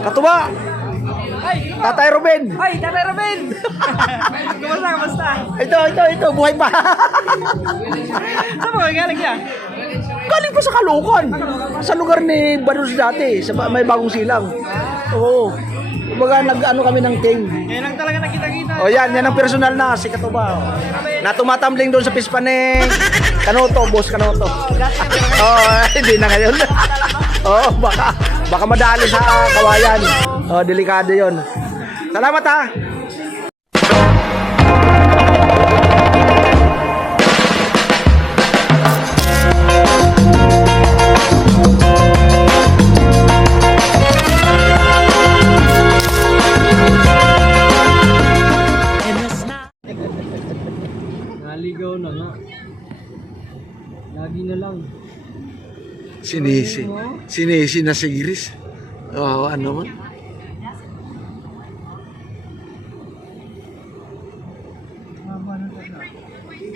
Katuwa! Tatay Ruben! Ay, Tatay Ruben! Kamusta? Ito, buhay pa! Saan mo galing niya? Galing pa sa Caloocan. Sa lugar ni Banos dati, sa may bagong silang. Oo. Kumbaga nag-ano kami ng team. Ngayon lang talaga nakita-kita. O yan ang personal na, si Katuba. Na tumatambling doon sa pispa ni Kanoto, boss Kanoto. Hindi na ngayon. Baka madali sa kawayan. Delikado yon. Salamat ha. Naligaw na nga. Lagi na lang. Sinisi na si Gris. Ano man.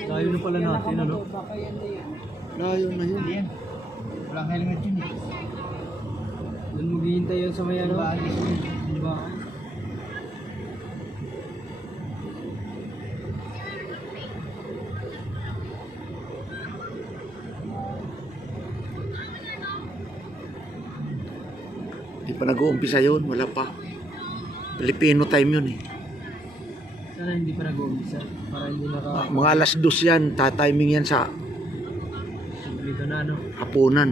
Layo na pala natin, ano? Layo na yun. Walang helmet yun eh. Doon maghihintay yun sa may ano? Diba? Di pa nag-uumpisa yun, wala pa. Filipino time yun eh. Sana hindi pa nag-uumpisa. Para hindi Mga alas 2 yan, timing yan sa dito na, ano? hapunan,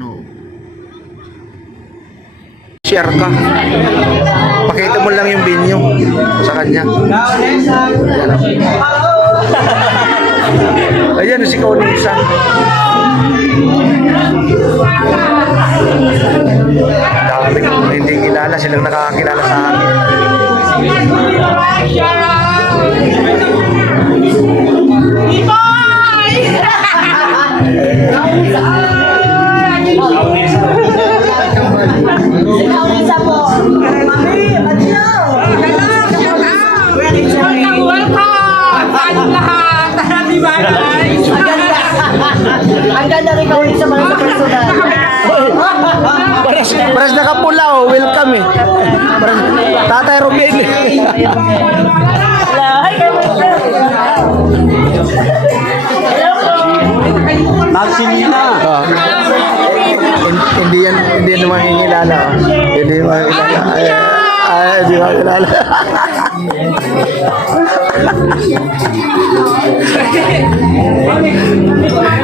Share ka. Pakita mo lang yung venue sa kanya. Ayan, si Kaunisa. Dami kong hindi kilala, silang nakakakilala sa akin. Ang ganda rin kawin sa mga personal. Paras nakapula, welcome eh. Tatay Ruben eh. Maximina. Hindi yan makikilala. Hindi makikilala. Hindi makikilala.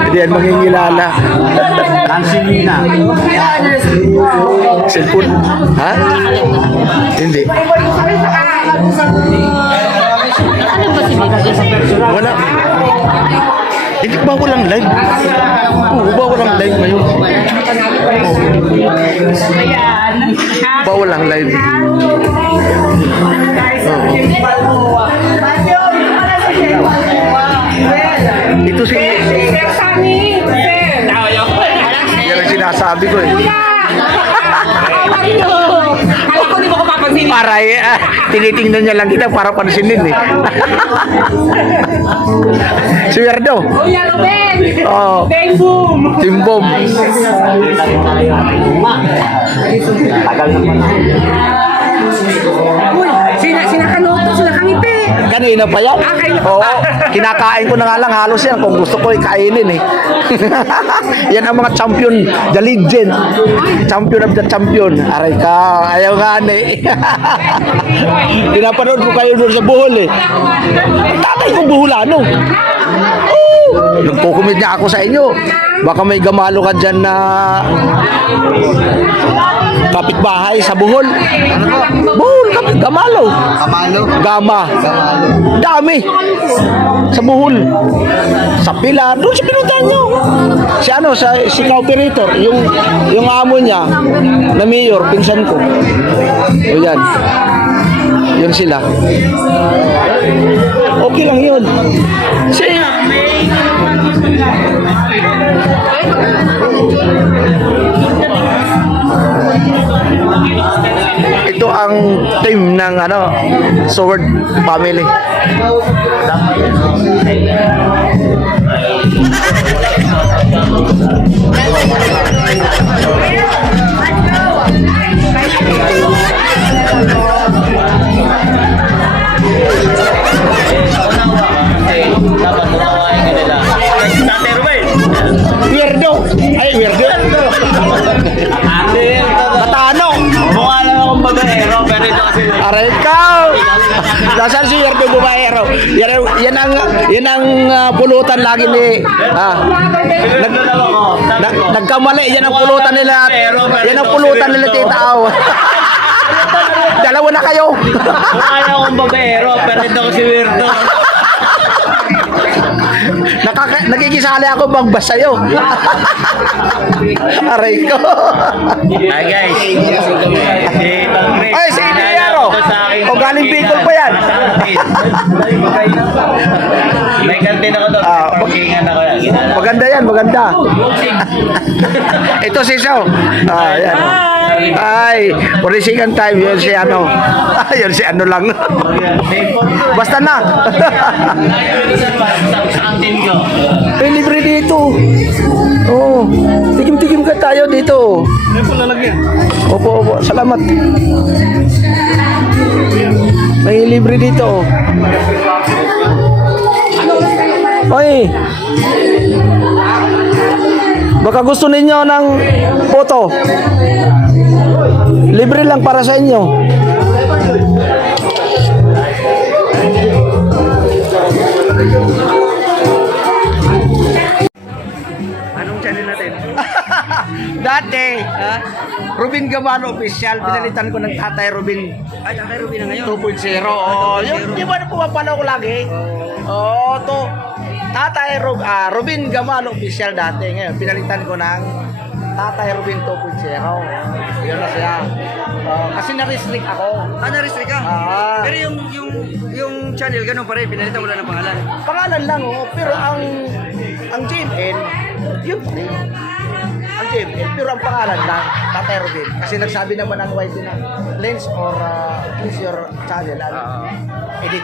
Hindi yan makikilala. Maximina. Cellphone? Ha? Hindi. Ano ba si Magagay sa personal? Wala. Hindi ba walang live? Oo, ba walang live ngayon? Ba walang live? Ito si... Yan ang sinasabi ko eh. Alam ko, di ba ko papansin? Para tinitingnan niya lang kita para pansinin eh. Si Werdo. Kuya Ruben! Oh, Bang boom! Timbom. Tagal naman. Uy, sinakanoto, sinakangiti. Kanina pa yan? Oo, kinakain ko na nga lang halos yan kung gusto ko kainin eh. Yan ang mga champion, the legend. Champion of the champion. Aray ka, ayaw nga eh. Pinapanood ko kayo doon sa Bohol eh. Tatay ko Boholano. Nagkukumit niya ako sa inyo. Baka may gamalo ka dyan na kapitbahay sa Bohol. Bohol, gamalo. Kamalo. Gama. Dami. Sa Bohol. Sa Pilar. Doon sa pinuntahan nyo. Si ka-operator. Yung amo niya na mayor, pinsan ko. O yan. Yun sila. Okay lang yun. Ito ang team ng Sword Family. ganito kasi. Aray ka! Nasaan si Yerdo Bumayero? Yan ang pulutan lagi ni... nagkamali. Yan ang pulutan nila. Yan ang pulutan nila, Tita Aw. Dalawa na kayo. Kaya akong babaero, pero hindi ako si Weirdo. Nakikisali ako magbas sa'yo. Aray ko. Hi guys. Ay, si Iniero. O galing Bicol pa yan. May kantin ako doon. Pagkingan ako yan. Maganda yan, maganda. Ito si Sao. Yan. Ay, for the second time, yun si ano. Yun si ano lang. Basta na. Sa kantin ko. Eh, libre dito. Oo. Tikim-tikim ka tayo dito. May po lalagyan. Opo, opo. Salamat. May libre dito. Oy. Baka gusto ninyo ng photo. Libre lang para sa inyo. Anong channel natin? Dati, Ha? Ruben Gabano Official, pinalitan ko ng Tatay Ruben Ay, Tatay Ruby na ngayon. 2.0. Oh, yung di ba na pumapalo ko lagi? Oh, to Ruben Gabano Official dati. Ngayon, pinalitan ko ng Tatay Ruben 2.0. Yun na siya. Kasi na-restrict ako. Na-restrict ka? Ah. Pero yung channel, ganun pa rin. Pinalitan mo lang ng pangalan. Pangalan lang, oh. Pero ang JML, yun pa rin. Ang JML, pero ang pangalan lang, Tatay Ruben. Kasi nagsabi naman ang YT na Lens or Lens your channel and edit.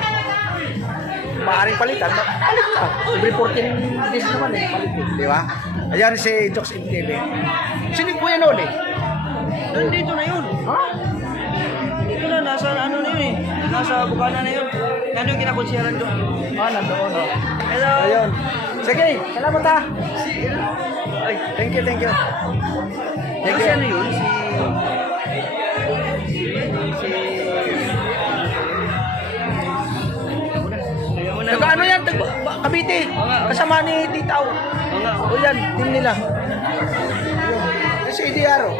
Maaring palitan, palit ka. Every 14 days naman palit eh. Di ba? Ayan si Jokes MTV. Sino po yan ulit? Nandito na yun. Ha? Dito na, nasa ano na yun eh. Nasa Bukana na yun. Ano yung kinakonsiyaran doon? Nandoon. Oh. Hello. Ayun. Sige, salamat ha. Ay, thank you, thank you. Thank Kasi you. ano yun? Nag-ano yan? Cavite. Kasama ni Titaw. O yan, team nila. Kasi Idiaro.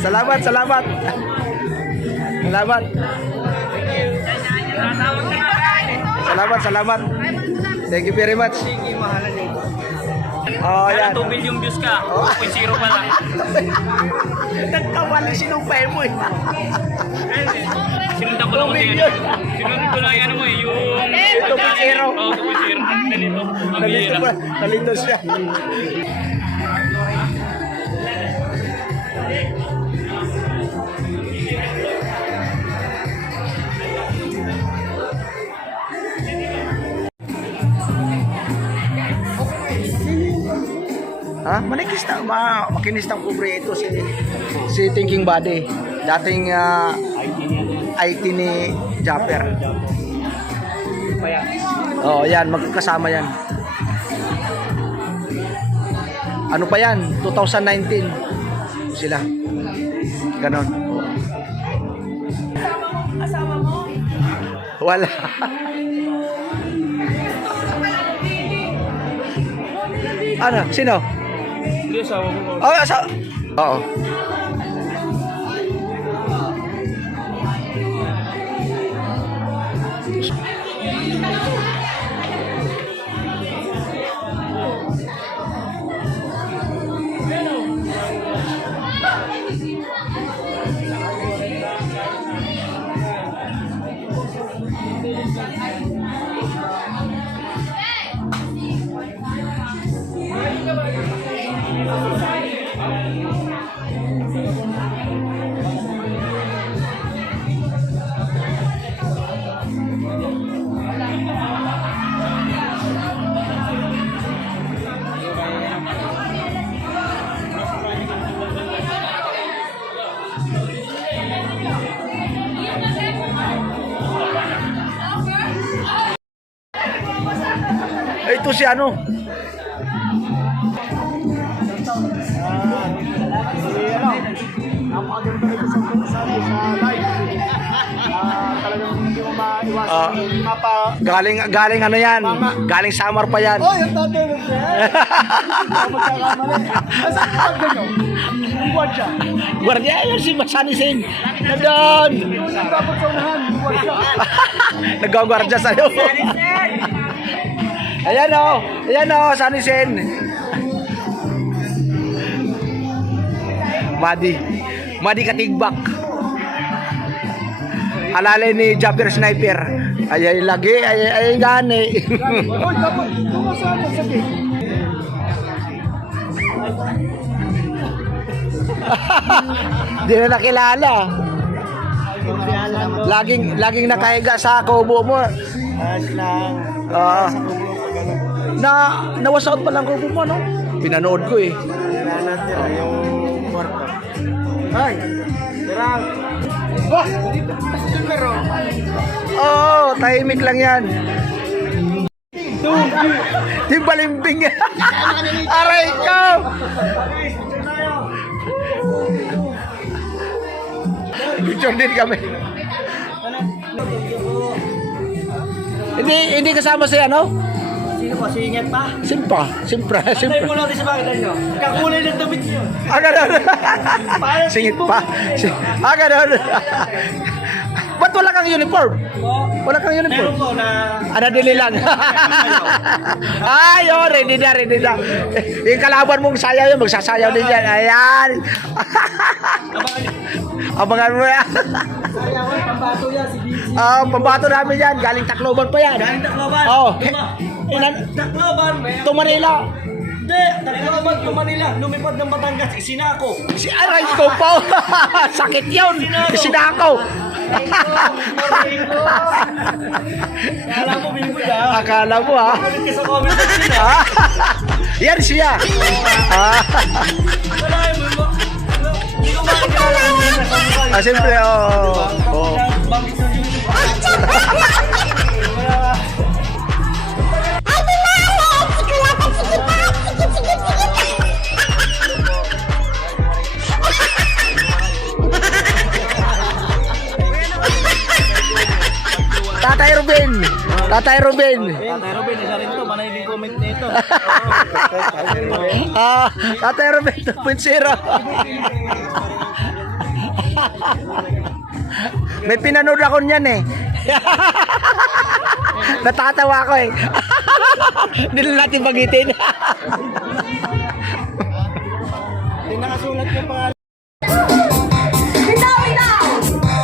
Salamat, salamat. Salamat. Salamat, salamat. Thank you very much. Sige, mahalan yun. Oh, yan. 2 million views ka. 2.0 pa lang. Nagkamali sinumpay mo eh. Sinundan ko lang kasi yan. Sinundan ko lang yan mo eh. Yung... 2.0. Oo, 2.0. Nalito. Nalito pa. Nalito siya. Ha? Manikis na, makinis ng kubre ito si Thinking Body. Dating IT ni Japper. Oo, yan, magkakasama yan. Ano pa yan? 2019 sila. Ganon. Asawa mo? Wala. Ano? Sino? Hindi, asawa mo. Oh, Oo. ko si ano. Napakaganda rin sa sabi sa live. Talagang hindi mo maiwasan. Hindi Galing ano yan? Galing Samar pa yan. Oh, yung tatay mo siya. Magkakamali. Nasaan ka pag ganyo? Buwan siya. Guardia yun si Masani Singh. Nandun. Yung dapat sa unahan, buwan siya. Nagkagwardya sa'yo. Ayan o. Ayan o, Sunny Sen. Madi Katigbak. Alalay ni Japper Sniper. Ay lagi, ay gani. Oy, dapat tumasama sa gate. Di na nakilala. Laging nakahiga sa kubo mo. Nawasak pa lang kubo mo, no? Pinanood ko eh. Ay, sarang. Wah, pero Oo, tahimik lang yan. Yung balimbing. Aray ko! Picture din kami. Hindi kasama si ano? Sino po? Singit pa? Simpra. Tayo mo lang din sa bakit nyo. Kakulay ng damit nyo. Ganun. Singit pa. Ganun. Ba't wala kang uniform? Wala kang Meron uniform? po na... Dili lang. Ay, oh, ready na. Yung kalaban mong sayaw yun, magsasayaw din yan. Ayan. Abangan mo yan. Sayawan, pambato yan, si BC. Pambato namin yan. Galing Tacloban pa yan. Galing Tacloban. Oo. Tacloban, To Manila. Hindi, Tacloban to Manila. Lumipad ng Batangas, isinako. Si aray ko po. Sakit yun. Sinakaw. Akala mo, binibig ah. Akala mo ha. Comment ka sa comment section ah. Yan siya. Wala mo. Hindi ko makikilala kung ano sa mukha. Siyempre, oo. Bakit sa YouTube? Tatay Ruben. Tatay Robin, isa rin to. Manahiling comment nito. Tatay Ruben 2.0. May pinanood ako niyan eh. Natatawa ako eh. Hindi na natin bagitin. Hindi nakasulat yung pangalan.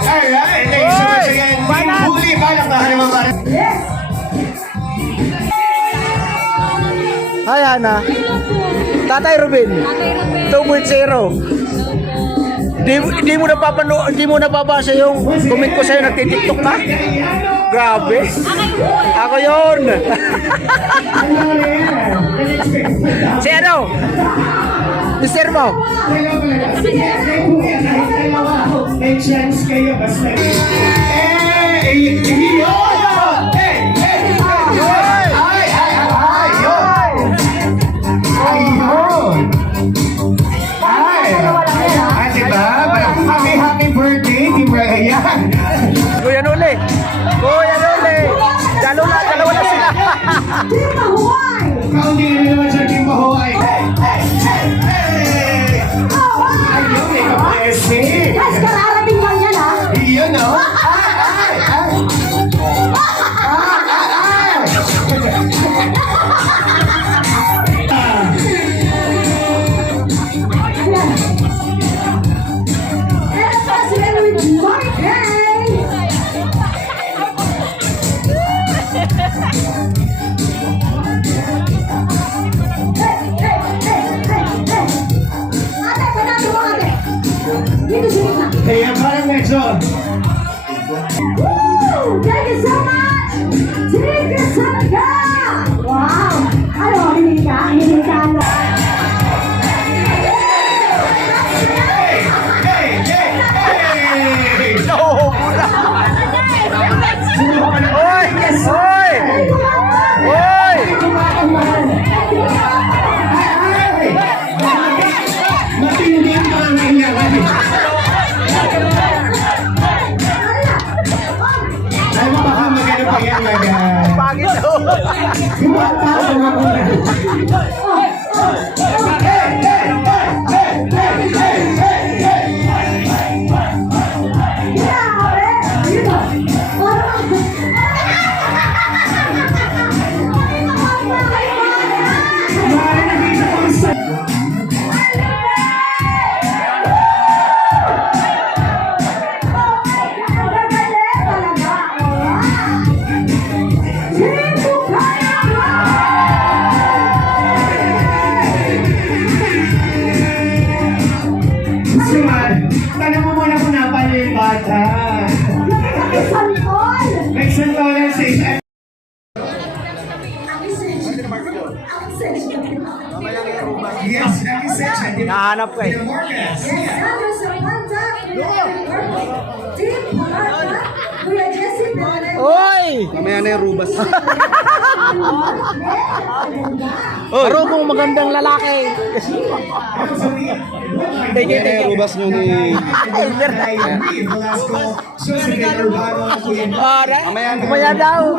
Alright, thank you so much again. Huli, palakpakan naman para. Hi, Hana. Tatay Ruben. 2.0. Di mo napabasa yung comment ko sa'yo, nagtitiktok ka? Grabe. Ako yun. Si ano? Mister mo? May chance kayo basta. Happy birthday, Team Ryan. Kuya Nuli. Dalawa na sila. Kaunti na naman sa Team Mahoy. Ayun, may ka-blessing. Guys, kararating lang yan ha. Iyon, no? Let's pass it with Martin. Ate, panalo mo ate. Dito sa gitna. Kaya parang medyo. Woo! Thank you so much! Thank you so much! Wow! Ano, hindi ka? Ano? Hoy! Pangit daw. Tanong mo muna kung napano yung bata. May santolan sa isa. Yes, every section. Nahanap ko eh. Marcus. Oy! Mamaya na yung rubas. Marunong magandang lalaki. Tingin na yung rubas nyo ni... Mamaya daw.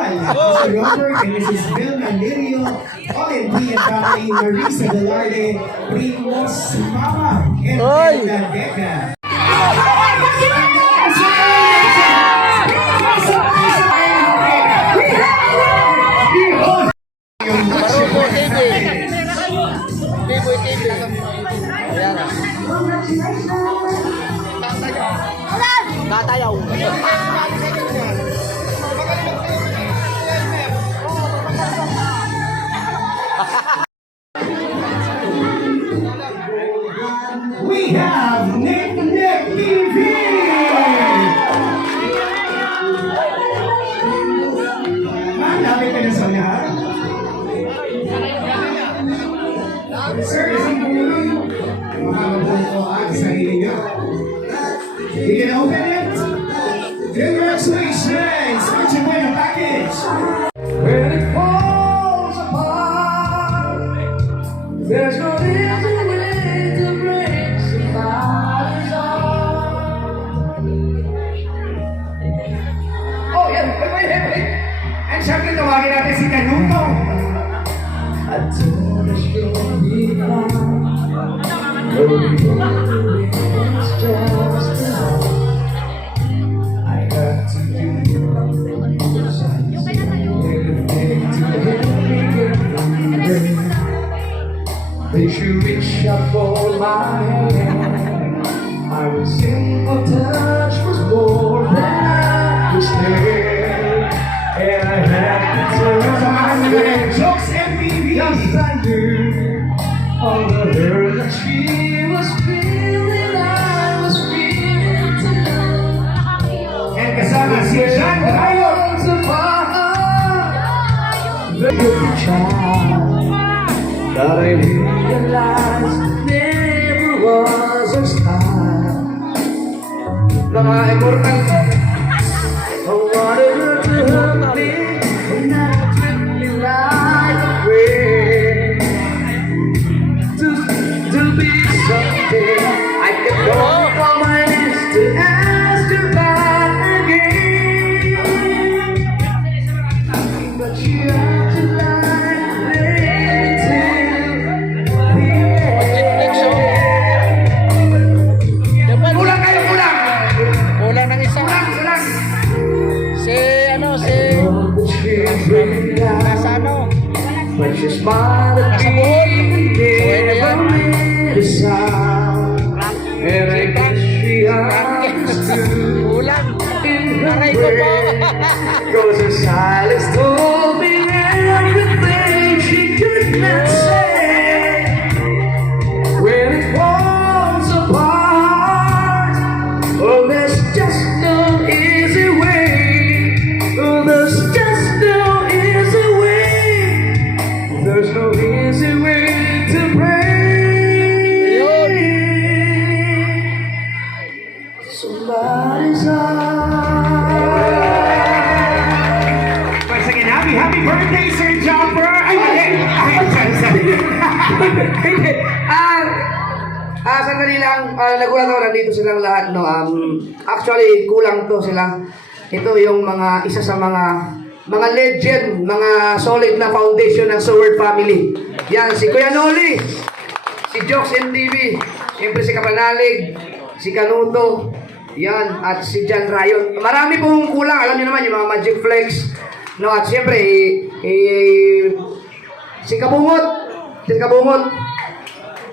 Mrs. Vilma Lirio, Colin P. and Family, Marisa Velarde, Primos Mama, and Oy! Brenda Deca. Tatayaw. We have Nick TV. Malapit ka na sa lahat. Sir, isang pumulong. Makakabot ko ang sarili niyo. You can open it. Congratulations! What you win a package? When it falls apart, there's no easy way to break somebody's heart. Oh, yan. Wait. And syempre, tawagin natin si Kanuto. At tumas yung iba, it's just I have to do they should reach out for my hand. I would simple touch was more than I was there. And I had to turn my head. Jokes and yes, I knew all the hurt that she was feeling, I was feeling too. And kasama si Jean Rayos of the good child that I realized never was a star. Mga immortal. Oh, whatever to help me, and I really like the way to be something I can go on my knees to ask her back again. But she had to lie till the end. Kulang kayo, kulang! Kulang ng isa. Kulang! Nasa ano? But she smiled at me and never made a sound. And I guess she understood Kulang. in her Aray ko po. brain. 'Cause her silence told me everything she could not say. When it falls apart, oh, there's just no easy way. Oh, there's just no easy way. There's no easy way to break somebody's heart. Once again, happy birthday, Sir Jumper! Sorry. Hindi. Sandali lang, nagulat ako, nandito silang lahat, no? Actually, kulang to sila. Ito yung mga, isa sa mga mga legend, mga solid na foundation ng Seward family. Yan, si Kuya Noli, si Jokes MTV, siyempre si Kapanalig, si Kanuto, yan, at si John Rayot. Marami pong kulang, alam niyo naman, yung mga Magic Flex, no, at siyempre, si Kabungot,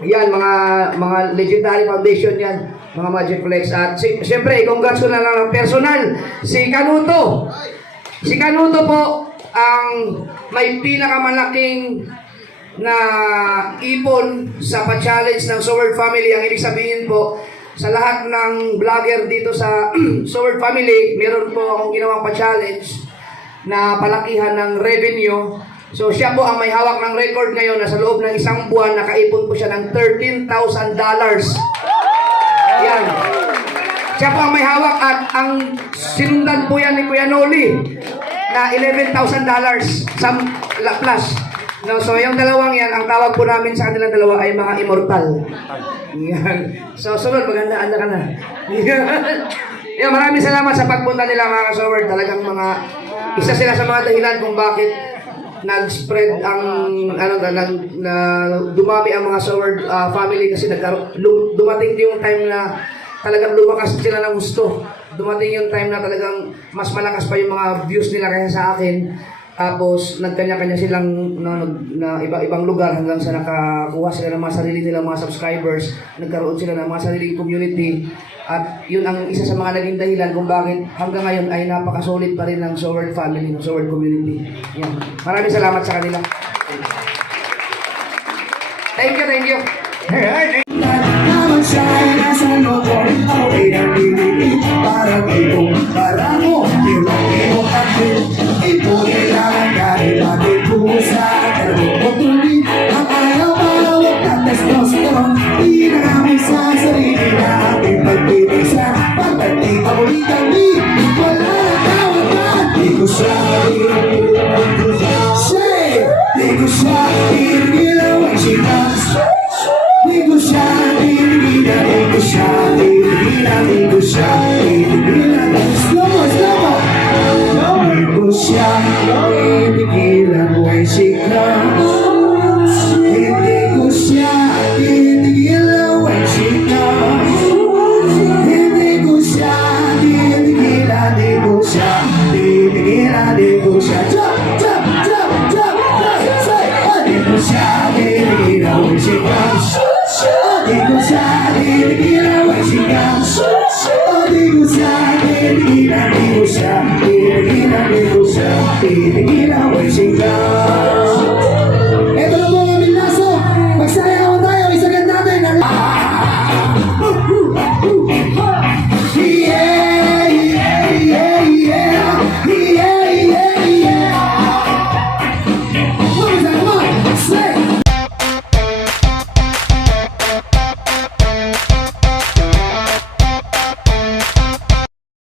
yan, mga legendary foundation yan, mga Magic Flex. At siyempre, congrats ko na lang ng personal, si Kanuto. Si Kanuto po, ang may pinakamalaking na ipon sa pa-challenge ng Seward family. Ang ibig sabihin po, sa lahat ng vlogger dito sa Seward family, meron po akong ginawang pa-challenge na palakihan ng revenue. So siya po ang may hawak ng record ngayon na sa loob ng isang buwan nakaipon po siya ng $13,000. Yan. Siya po ang may hawak at ang sinundan po yan ni Kuya Noli na $11,000 plus. No, so yung dalawang yan, ang tawag po namin sa kanilang dalawa ay mga immortal. Yan. So sunod, magandaan na ka na. Yan, maraming salamat sa pagpunta nila mga ka-Seward. Talagang isa sila sa mga dahilan kung bakit nag-spread ang na dumami ang mga Seward family kasi dumating yung time na talagang lumakas sila ng gusto. Dumating yung time na talagang mas malakas pa yung mga views nila kaysa sa akin. Tapos nagkanya-kanya silang na iba-ibang lugar hanggang sa nakakuha sila ng mga sarili nilang mga subscribers. Nagkaroon sila ng mga sariling community. At yun ang isa sa mga naging dahilan kung bakit hanggang ngayon ay napakasolid pa rin ng Seward family, ng Seward community. Yan. Maraming salamat sa kanila. Thank you. Naman siya ay nasa loob ko ay nanginginig parang ito, parang mo yung iyong kapit. Ito kailangan kahit bakit pusa o tuloy ang ayaw malawag na testosterone. Di na kami sa sarili na ating pagpipisa. Pagdating pabulitan di wala na tawagan. Di ko siya di ko siya inigilaw ang sikas. Di ko siya tinigilan, di ko siya tinigilan, di ko siya tinigilan. Slow mo. Di ko siya tinigilan, when she comes. Hindi ko siya tinigilan, when she comes. Hindi ko siya tinigilan, di ko siya tinigilan, di ko siya. Jump. Say, di ko siya tinigilan, when she comes. Di ko siya tinigilan, when she comes. Di ko siya tinigilan, di ko siya tinigilan, di ko siya tinigilan, when she comes.